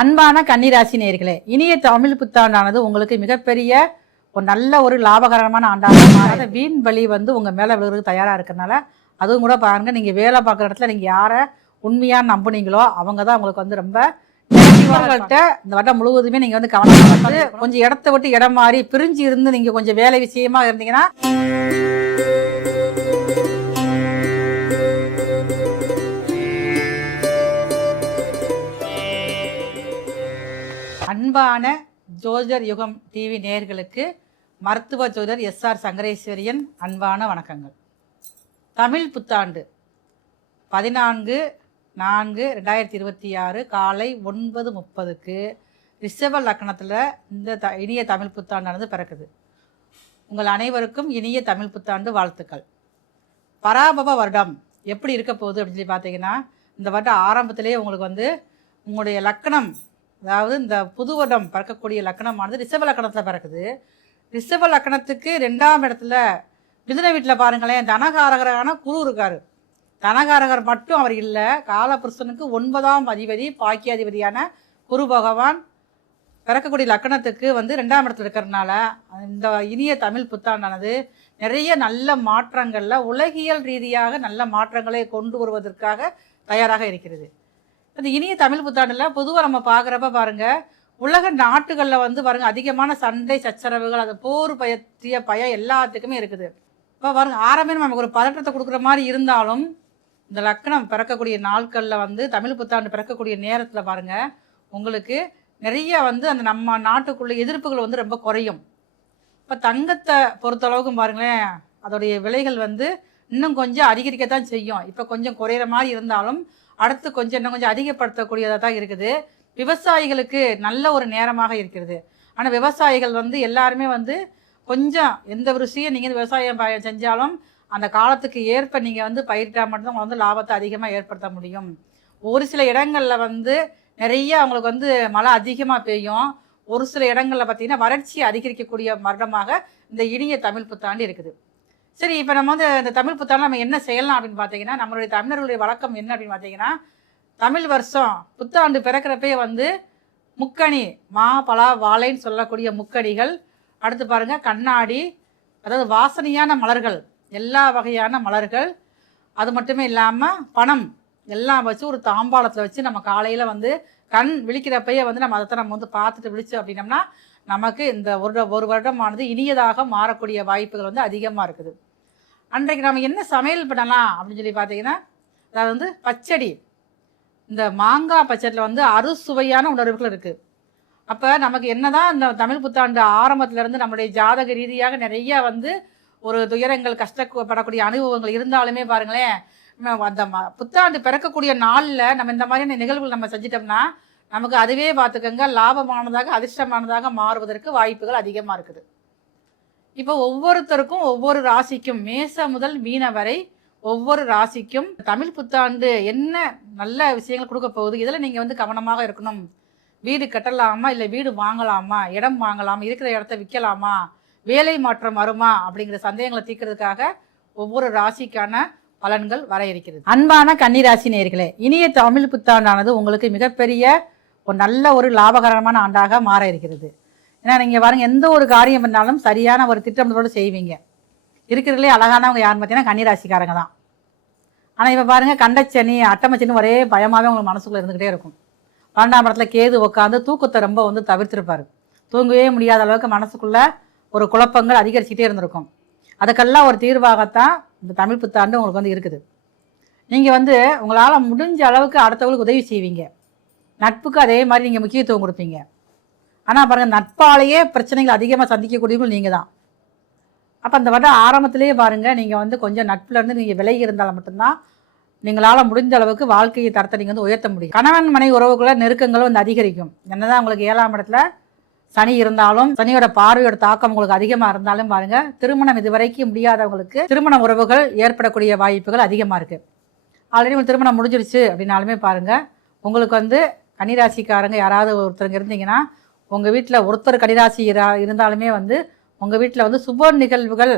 அன்பான கன்னிராசி நேயர்களே, இனிய தமிழ் புத்தாண்டானது உங்களுக்கு மிகப்பெரிய ஒரு நல்ல ஒரு லாபகரமான ஆண்டாக மாறாத வீண் வலி உங்க மேல விழுறதுக்கு தயாரா இருக்கிறனால அதுவும் கூட பாருங்க. நீங்க வேலை பார்க்குற இடத்துல நீங்க யாரை உண்மையா நம்புனீங்களோ அவங்க தான் உங்களுக்கு ரொம்ப நெகட்டிவாகிட்ட இந்த வட்டம் முழுவதுமே நீங்க கவனமாக கொஞ்சம் இடத்த விட்டு இடம் மாறி பிரிஞ்சு இருந்து நீங்க கொஞ்சம் வேலை விஷயமா இருந்தீங்கன்னா அன்பான ஜோதிடர் யுகம் டிவி நேயர்களுக்கு மருத்துவ ஜோதிடர் எஸ்ஆர் சங்கரேஸ்வரியன் அன்பான வணக்கங்கள். தமிழ் புத்தாண்டு 14/4/2026 காலை 9:30 ரிஷப லக்னத்தில் இந்த இனிய தமிழ் புத்தாண்டானது பிறக்குது. உங்கள் அனைவருக்கும் இனிய தமிழ் புத்தாண்டு வாழ்த்துக்கள். பராபவ வருடம் எப்படி இருக்க போகுது அப்படின்னு சொல்லி பார்த்தீங்கன்னா, இந்த வருடம் ஆரம்பத்திலேயே உங்களுக்கு உங்களுடைய லக்னம், அதாவது இந்த புது வருடம் பிறக்கக்கூடிய லக்னமானது ரிஷப லக்னத்தில் பிறக்குது. ரிஷப லக்னத்துக்கு 2ஆம் இடத்துல மிதுன வீட்டில் பாருங்களேன், தனகாரகரான குரு இருக்கார். தனகாரகர் மட்டும் அவர் இல்லை, காலபுருஷனுக்கு 9ஆம் அதிபதி பாக்கியாதிபதியான குரு பகவான் பிறக்கக்கூடிய லக்னத்துக்கு 2ஆம் இடத்துல இருக்கிறதுனால இந்த இனிய தமிழ் புத்தாண்டானது நிறைய நல்ல மாற்றங்களில் உலகியல் ரீதியாக நல்ல மாற்றங்களை கொண்டு வருவதற்காக தயாராக இருக்கிறது. இந்த இனிய தமிழ் புத்தாண்டில் பொதுவாக நம்ம பார்க்குறப்ப பாருங்கள், உலக நாட்டுகளில் பாருங்கள் அதிகமான சண்டை சச்சரவுகள், அது போர் பற்றிய பயம் எல்லாத்துக்குமே இருக்குது. இப்போ பாருங்கள், ஆரம்பமே நமக்கு ஒரு பதற்றத்தை கொடுக்குற மாதிரி இருந்தாலும் இந்த லக்னம் பிறக்கக்கூடிய நாட்களில் தமிழ் புத்தாண்டு பிறக்கக்கூடிய நேரத்தில் பாருங்கள் உங்களுக்கு நிறைய அந்த நம்ம நாட்டுக்குள்ள எதிர்ப்புகள் ரொம்ப குறையும். இப்போ தங்கத்தை பொறுத்தளவுக்கும் பாருங்களேன், அதோடைய விலைகள் இன்னும் கொஞ்சம் அதிகரிக்கத்தான் செய்யும். இப்போ கொஞ்சம் குறையிற மாதிரி இருந்தாலும் அடுத்து இன்னும் கொஞ்சம் அதிகப்படுத்தக்கூடியதாக தான் இருக்குது. விவசாயிகளுக்கு நல்ல ஒரு நேரமாக இருக்கிறது. ஆனால் விவசாயிகள் எல்லாருமே கொஞ்சம் எந்த ஒரு விஷயம் நீங்கள் விவசாயம் செஞ்சாலும் அந்த காலத்துக்கு ஏற்ப நீங்கள் பயிரிட்டால் மட்டும்தான் உங்களை லாபத்தை அதிகமாக ஏற்படுத்த முடியும். ஒரு சில இடங்களில் நிறைய அவங்களுக்கு மழை அதிகமாக பெய்யும். ஒரு சில இடங்களில் பார்த்திங்கன்னா வறட்சி அதிகரிக்கக்கூடிய வருடமாக இந்த இனிய தமிழ் புத்தாண்டு இருக்குது. சரி, இப்போ நம்ம இந்த தமிழ் புத்தாண்டு நம்ம என்ன செய்யலாம் அப்படின்னு பார்த்தீங்கன்னா, நம்மளுடைய தமிழர்களுடைய வழக்கம் என்ன அப்படின்னு பார்த்தீங்கன்னா, தமிழ் வருஷம் புத்தாண்டு பிறக்கிறப்பே முக்கணி, மா பலா வாழைன்னு சொல்லக்கூடிய முக்கணிகள், அடுத்து பாருங்கள் கண்ணாடி, அதாவது வாசனையான மலர்கள், எல்லா வகையான மலர்கள், அது மட்டுமே இல்லாமல் பணம் எல்லாம் வச்சு ஒரு தாம்பாளத்தில் வச்சு நம்ம காலையில் கண் விழிக்கிறப்பயே நம்ம அதை நம்ம பார்த்துட்டு விழிச்சோம் அப்படின்னம்னா நமக்கு இந்த ஒரு வருடமானது இனியதாக மாறக்கூடிய வாய்ப்புகள் அதிகமாக இருக்குது. அன்றைக்கு நம்ம என்ன சமையல் பண்ணலாம் அப்படின்னு சொல்லி பார்த்தீங்கன்னா, அதாவது பச்சடி, இந்த மாங்காய் பச்சடியில் அறுசுவையான உணர்வுகள் இருக்குது. அப்போ நமக்கு என்னதான் இந்த தமிழ் புத்தாண்டு ஆரம்பத்திலேருந்து நம்முடைய ஜாதக ரீதியாக நிறைய ஒரு துயரங்கள் கஷ்டப்படக்கூடிய அனுபவங்கள் இருந்தாலுமே பாருங்களேன், அந்த புத்தாண்டு பிறக்கக்கூடிய நாளில் நம்ம இந்த மாதிரியான நிகழ்வுகள் நம்ம செஞ்சிட்டோம்னா நமக்கு அதுவே பார்த்துக்கங்க லாபமானதாக அதிர்ஷ்டமானதாக மாறுவதற்கு வாய்ப்புகள் அதிகமாக இருக்குது. இப்போ ஒவ்வொருத்தருக்கும் ஒவ்வொரு ராசிக்கும் மேச முதல் மீன வரை ஒவ்வொரு ராசிக்கும் தமிழ் புத்தாண்டு என்ன நல்ல விஷயங்கள் கொடுக்க போகுது, இதில் நீங்கள் கவனமாக இருக்கணும். வீடு கட்டலாமா, இல்லை வீடு வாங்கலாமா, இடம் வாங்கலாமா, இருக்கிற இடத்த விற்கலாமா, வேலை மாற்றம் வருமா அப்படிங்கிற சந்தேகங்களை தீர்க்கிறதுக்காக ஒவ்வொரு ராசிக்கான பலன்கள் வர இருக்கிறது. அன்பான கன்னிராசி நேயர்களே, இனிய தமிழ் புத்தாண்டானது உங்களுக்கு மிகப்பெரிய ஒரு நல்ல ஒரு லாபகரமான ஆண்டாக மாற இருக்கிறது. ஏன்னா நீங்கள் பாருங்கள், எந்த ஒரு காரியம் பண்ணாலும் சரியான ஒரு திட்டமிட்டோடு செய்வீங்க. இருக்கிறதுலே அழகானவங்க யாருன்னு பார்த்தீங்கன்னா கன்னிராசிக்காரங்க தான். ஆனால் இப்போ பாருங்கள், கண்டச்சனி அட்டமச்சனி ஒரே பயமாகவே உங்களுக்கு மனசுக்குள்ளே இருந்துக்கிட்டே இருக்கும். 12ஆம் இடத்துல கேது உட்காந்து தூக்கத்தை ரொம்ப தவிர்த்திருப்பார். தூங்கவே முடியாத அளவுக்கு மனசுக்குள்ளே ஒரு குழப்பங்கள் அதிகரிச்சுட்டே இருந்திருக்கும். அதுக்கெல்லாம் ஒரு தீர்வாகத்தான் இந்த தமிழ் புத்தாண்டு உங்களுக்கு இருக்குது. நீங்கள் உங்களால் முடிஞ்ச அளவுக்கு அடுத்தவங்களுக்கு உதவி செய்வீங்க. நட்புக்கு அதே மாதிரி நீங்கள் முக்கியத்துவம் கொடுப்பீங்க. ஆனால் பாருங்கள், நட்பாலேயே பிரச்சனைகள் அதிகமாக சந்திக்கக்கூடியவங்க நீங்கள் தான். அப்போ அந்த வருடம் ஆரம்பத்திலேயே பாருங்கள், நீங்கள் கொஞ்சம் நட்புலேருந்து நீங்கள் விலகி இருந்தால் மட்டும்தான் நீங்களால் முடிந்த அளவுக்கு வாழ்க்கையை தரத்தை நீங்கள் உயர்த்த முடியும். கணவன் மனைவி உறவுக்குள்ள நெருக்கங்களும் அதிகரிக்கும். என்னதான் உங்களுக்கு 7ஆம் இடத்துல சனி இருந்தாலும், சனியோட பார்வையோட தாக்கம் உங்களுக்கு அதிகமாக இருந்தாலும் பாருங்கள், திருமணம் இதுவரைக்கும் முடியாதவங்களுக்கு திருமண உறவுகள் ஏற்படக்கூடிய வாய்ப்புகள் அதிகமாக இருக்குது. ஆல்ரெடி உங்களுக்கு திருமணம் முடிஞ்சிருச்சு அப்படின்னாலுமே பாருங்கள், உங்களுக்கு கன்னிராசிக்காரங்க யாராவது ஒருத்தருங்க இருந்தீங்கன்னா, உங்கள் வீட்டில் ஒருத்தர் கன்னிராசி இருந்தாலுமே உங்கள் வீட்டில் சுப நிகழ்வுகள்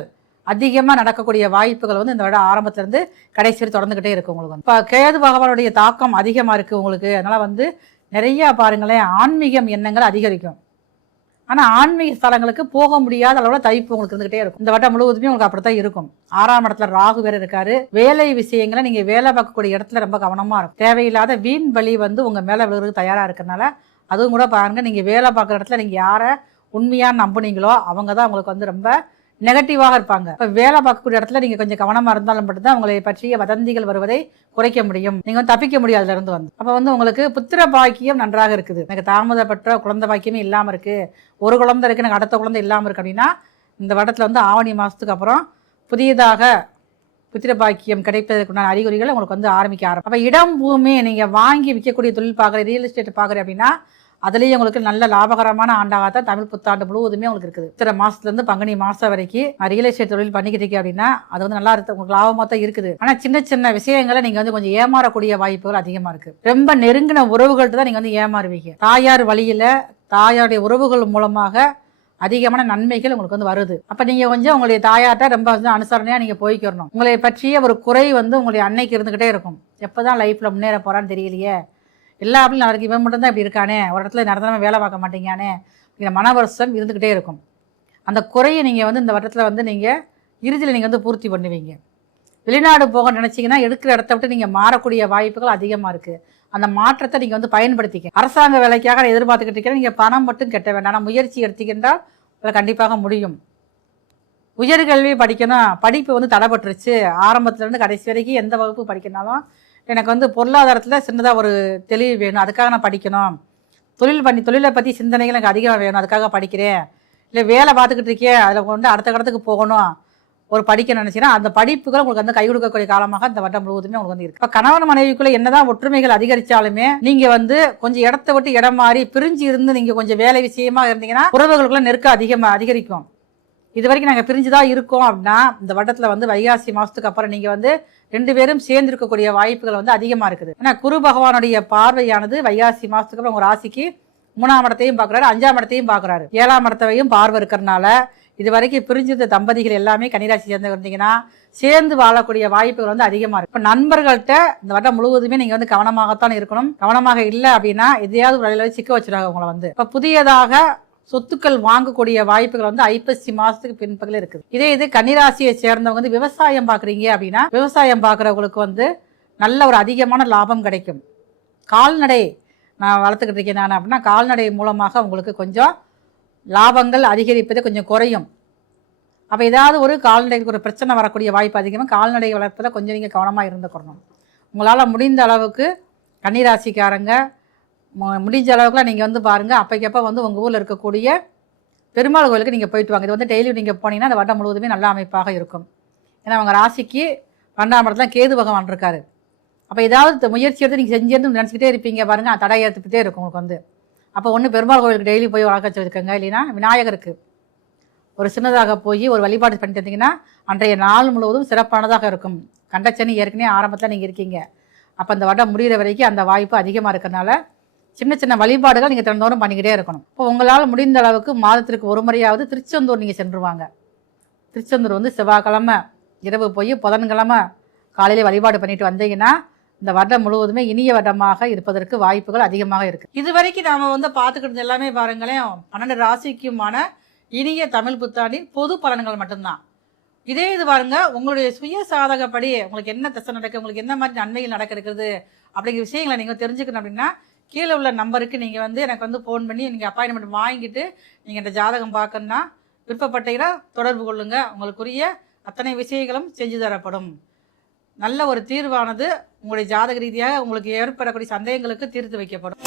அதிகமாக நடக்கக்கூடிய வாய்ப்புகள் இந்த வருடம் ஆரம்பத்திலேருந்து கடைசி வரை தொடர்ந்துக்கிட்டே இருக்குது. உங்களுக்கு இப்போ கேது பகவானுடைய தாக்கம் அதிகமாக இருக்குது உங்களுக்கு. அதனால் நிறையா பாருங்களேன் ஆன்மீகம் எண்ணங்கள் அதிகரிக்கும். ஆனால் ஆன்மீக ஸ்தலங்களுக்கு போக முடியாத அளவில் தவிப்பு உங்களுக்கு இருந்துகிட்டே இருக்கும். இந்த வட்டம் முழுவதுமே உங்களுக்கு அப்படித்தான் இருக்கும். 6ஆம் இடத்துல ராகு வேறு இருக்காரு. வேலை விஷயங்களை நீங்கள் வேலை பார்க்கக்கூடிய இடத்துல ரொம்ப கவனமாக இருக்கும். தேவையில்லாத வீண் வலி வந்து உங்கள் மேலே விழுகிறதுக்கு தயாராக இருக்கிறனால அதுவும் கூட பாருங்கள், நீங்கள் வேலை பார்க்குற இடத்துல நீங்கள் யாரை உண்மையாக நம்புனீங்களோ அவங்க தான் உங்களுக்கு வந்து ரொம்ப நெகட்டிவாக இருப்பாங்க. இப்போ வேலை பார்க்கக்கூடிய இடத்துல நீங்கள் கொஞ்சம் கவனமாக இருந்தாலும் மட்டும்தான் உங்களை பற்றிய வதந்திகள் வருவதை குறைக்க முடியும். நீங்கள் வந்து தப்பிக்க முடியும் அதிலிருந்து வந்து. அப்போ வந்து உங்களுக்கு புத்திர பாக்கியம் நன்றாக இருக்குது. எனக்கு தாமதப்பட்ட குழந்தை பாக்கியமே இல்லாமல் இருக்குது, ஒரு குழந்தை இருக்குது, எனக்கு அடுத்த குழந்தை இல்லாமல் இருக்குது அப்படின்னா இந்த வருடத்தில் வந்து ஆவணி மாதத்துக்கு அப்புறம் புதியதாக புத்திர பாக்கியம் கிடைப்பதற்குண்டான அறிகுறிகள் உங்களுக்கு வந்து ஆரம்பிக்க ஆரம்பிக்கும். அப்போ இடம் பூமி நீங்கள் வாங்கி விற்கக்கூடிய தொழில் பார்க்குற, ரியல் எஸ்டேட் பார்க்குறேன் அப்படின்னா அதுலேயும் உங்களுக்கு நல்ல லாபகரமான ஆண்டாக தான் தமிழ் புத்தாண்டு முழுவதுமே உங்களுக்கு இருக்குது. இத்தனை மாதத்துலேருந்து பங்குனி மாதம் வரைக்கும் ரியல் எஸ்டேட் தொழில் பண்ணிக்கிட்டு இருக்கீங்க அப்படின்னா அது வந்து நல்லா இருக்கு, உங்களுக்கு லாபமாக தான் இருக்குது. ஆனால் சின்ன சின்ன விஷயங்களை நீங்கள் வந்து கொஞ்சம் ஏமாறக்கூடிய வாய்ப்புகள் அதிகமாக இருக்குது. ரொம்ப நெருங்கின உறவுகள்கிட்ட தான் நீங்கள் வந்து ஏமாறுவீங்க. தாயார் வழியில் தாயாருடைய உறவுகள் மூலமாக அதிகமான நன்மைகள் உங்களுக்கு வந்து வருது. அப்போ நீங்கள் கொஞ்சம் உங்களுடைய தாயார்கிட்ட ரொம்ப வந்து அனுசரணையாக நீங்கள் போய்க்கிறணும். உங்களை பற்றிய ஒரு குறை வந்து உங்களுடைய அன்னைக்கு இருந்துக்கிட்டே இருக்கும். எப்போ தான் லைஃப்பில் முன்னேற போகிறான்னு தெரியலையே, எல்லா அப்படியும் நாளைக்கு இவன் மட்டும் தான் இப்படி இருக்கானே, ஒரு இடத்துல நடந்தாமல் வேலை பார்க்க மாட்டேங்கானே அப்படிங்கிற மன வருஷம் இருந்துக்கிட்டே இருக்கும். அந்த குறையை நீங்கள் வந்து இந்த வருடத்தில் வந்து நீங்கள் இறுதியில் நீங்கள் வந்து பூர்த்தி பண்ணுவீங்க. வெளிநாடு போக நினச்சிங்கன்னா எடுக்கிற இடத்த விட்டு நீங்கள் மாறக்கூடிய வாய்ப்புகள் அதிகமாக இருக்குது. அந்த மாற்றத்தை நீங்கள் வந்து பயன்படுத்திக்க. அரசாங்க வேலைக்காக எதிர்பார்த்துக்கிட்டு இருக்கிறேன், நீங்கள் பணம் மட்டும் கட்ட வேண்டாம், ஆனால் முயற்சி எடுத்துக்கின்றால் அதில் கண்டிப்பாக முடியும். உயர்கல்வி படிக்கணும், படிப்பு வந்து தடைப்பட்டுருச்சு, ஆரம்பத்துலேருந்து கடைசி வரைக்கும் எந்த வகுப்பு படிக்கனாலும் எனக்கு வந்து பொருளாதாரத்தில் சின்னதாக ஒரு தெளிவு வேணும், அதுக்காக நான் படிக்கணும், தொழிலை பற்றி சிந்தனைகள் எனக்கு அதிகமாக வேணும், அதுக்காக படிக்கிறேன், இல்லை வேலை பார்த்துக்கிட்டு இருக்கேன் அதில் கொண்டு அடுத்த கடத்துக்கு போகணும் ஒரு படிக்க நினச்சின்னா அந்த படிப்புகள் உங்களுக்கு வந்து கை கொடுக்கக்கூடிய காலமாக இந்த வருடம் முழுவதுமே உங்களுக்கு வந்து இருக்குது. இப்போ கணவன் மனைவிக்குள்ளே என்னதான் ஒற்றுமைகள் அதிகரித்தாலுமே நீங்கள் வந்து கொஞ்சம் இடத்த விட்டு இடம் மாறி பிரிஞ்சு இருந்து நீங்கள் கொஞ்சம் வேலை விஷயமா இருந்தீங்கன்னா உறவுகளுக்குள்ள நெருக்கம் அதிகரிக்கும். இது வரைக்கும் நாங்கள் பிரிஞ்சு தான் இருக்கோம் அப்படின்னா இந்த வருடத்தில் வந்து வைகாசி மாதத்துக்கு அப்புறம் நீங்கள் வந்து 2 பேரும் சேர்ந்து இருக்கக்கூடிய வாய்ப்புகள் வந்து அதிகமாக இருக்குது. ஏன்னா குரு பகவானுடைய பார்வையானது வைகாசி மாதத்துக்கு அப்புறம் உங்கள் ராசிக்கு 3ஆம் இடத்தையும் பார்க்குறாரு, 5ஆம் இடத்தையும் பார்க்குறாரு, 7ஆம் இடத்தையும் பார்வை இருக்கிறனால இது வரைக்கும் பிரிஞ்சிருந்த தம்பதிகள் எல்லாமே கன்னிராசி சேர்ந்து இருந்தீங்கன்னா சேர்ந்து வாழக்கூடிய வாய்ப்புகள் வந்து அதிகமாக இருக்குது. இப்போ நண்பர்கள்ட்ட இந்த வருடம் முழுவதுமே நீங்கள் வந்து கவனமாகத்தான் இருக்கணும். கவனமாக இல்லை அப்படின்னா எதையாவது ஒரு வழியில் சிக்க வச்சுருவாங்க உங்களை வந்து. இப்போ புதியதாக சொத்துக்கள் வாங்கக்கூடிய வாய்ப்புகள் வந்து ஐப்பசி மாதத்துக்கு பின்பகல இருக்குது. இது கன்னிராசியை சேர்ந்தவங்க வந்து விவசாயம் பார்க்குறீங்க அப்படின்னா விவசாயம் பார்க்குறவங்களுக்கு வந்து நல்ல ஒரு அதிகமான லாபம் கிடைக்கும். கால்நடை நான் வளர்த்துக்கிட்டு இருக்கேன் நான் அப்படின்னா கால்நடை மூலமாக உங்களுக்கு கொஞ்சம் லாபங்கள் அதிகரிப்பது கொஞ்சம் குறையும். அப்போ ஏதாவது ஒரு கால்நடைக்கு ஒரு பிரச்சனை வரக்கூடிய வாய்ப்பு அதிகமாக, கால்நடை வளர்ப்பில் கொஞ்சம் நீங்கள் கவனமாக இருந்துக்கணும். உங்களால் முடிந்த அளவுக்கு கன்னிராசிக்காரங்க முடிஞ்ச அளவுக்குலாம் நீங்கள் வந்து பாருங்கள், அப்போக்கப்போ வந்து உங்கள் ஊரில் இருக்கக்கூடிய பெருமாள் கோயிலுக்கு நீங்கள் போயிட்டு வாங்க. இது வந்து டெய்லி நீங்கள் போனீங்கன்னா அந்த வருடம் முழுவதுமே நல்ல அமைப்பாக இருக்கும். ஏன்னா அவங்க ராசிக்கு 12ஆம் இடத்துல கேது பகவான் இருக்கார். அப்போ ஏதாவது முயற்சி எடுத்து நீங்கள் செஞ்சேன்னு நினச்சிக்கிட்டே இருப்பீங்க பாருங்கள், தடை ஏற்றுக்கிட்டே இருக்கும் உங்களுக்கு வந்து. அப்போ ஒன்று பெருமாள் கோயிலுக்கு டெய்லி போய் வளர்க்க வச்சுருக்கங்க, இல்லைன்னா விநாயகருக்கு ஒரு சின்னதாக போய் ஒரு வழிபாடு பண்ணிட்டு இருந்தீங்கன்னா அன்றைய நாள் முழுவதும் சிறப்பானதாக இருக்கும். கண்டச்சனி ஏற்கனவே ஆரம்பத்தில் நீங்கள் இருக்கீங்க. அப்போ அந்த வருடம் முடிகிற வரைக்கும் அந்த வாய்ப்பு அதிகமாக இருக்கிறனால சின்ன சின்ன வழிபாடுகள் நீங்கள் தினந்தோறும் பண்ணிக்கிட்டே இருக்கணும். இப்போ உங்களால் முடிந்த அளவுக்கு மாதத்திற்கு ஒரு முறையாவது திருச்செந்தூர் நீங்கள் சென்றுவாங்க. திருச்செந்தூர் வந்து செவ்வாய்க்கிழமை இரவு போய் புதன்கிழமை காலையில் வழிபாடு பண்ணிட்டு வந்தீங்கன்னா இந்த வருடம் முழுவதுமே இனிய வருடமாக இருப்பதற்கு வாய்ப்புகள் அதிகமாக இருக்குது. இது வரைக்கும் நாம் வந்து பார்த்துக்கிட்டு எல்லாமே பாருங்களேன் 12 ராசிக்குமான இனிய தமிழ் புத்தாண்டின் பொது பலன்கள் மட்டும்தான். இது பாருங்க, உங்களுடைய சுய சாதகப்படி உங்களுக்கு என்ன தசை நடக்குது, உங்களுக்கு என்ன மாதிரி நன்மைகள் நடக்கிறது அப்படிங்கிற விஷயங்களை நீங்கள் தெரிஞ்சுக்கணும் அப்படின்னா கீழே உள்ள நம்பருக்கு நீங்கள் வந்து எனக்கு வந்து ஃபோன் பண்ணி நீங்கள் அப்பாயின்மெண்ட் வாங்கிட்டு நீங்கள் இந்த ஜாதகம் பார்க்கணுன்னா விருப்பப்பட்டீங்கன்னா தொடர்பு கொள்ளுங்கள். உங்களுக்குரிய அத்தனை விஷயங்களும் செஞ்சு தரப்படும். நல்ல ஒரு தீர்வானது உங்களுடைய ஜாதக ரீதியாக உங்களுக்கு ஏற்படக்கூடிய சந்தேகங்களுக்கு தீர்த்து வைக்கப்படும்.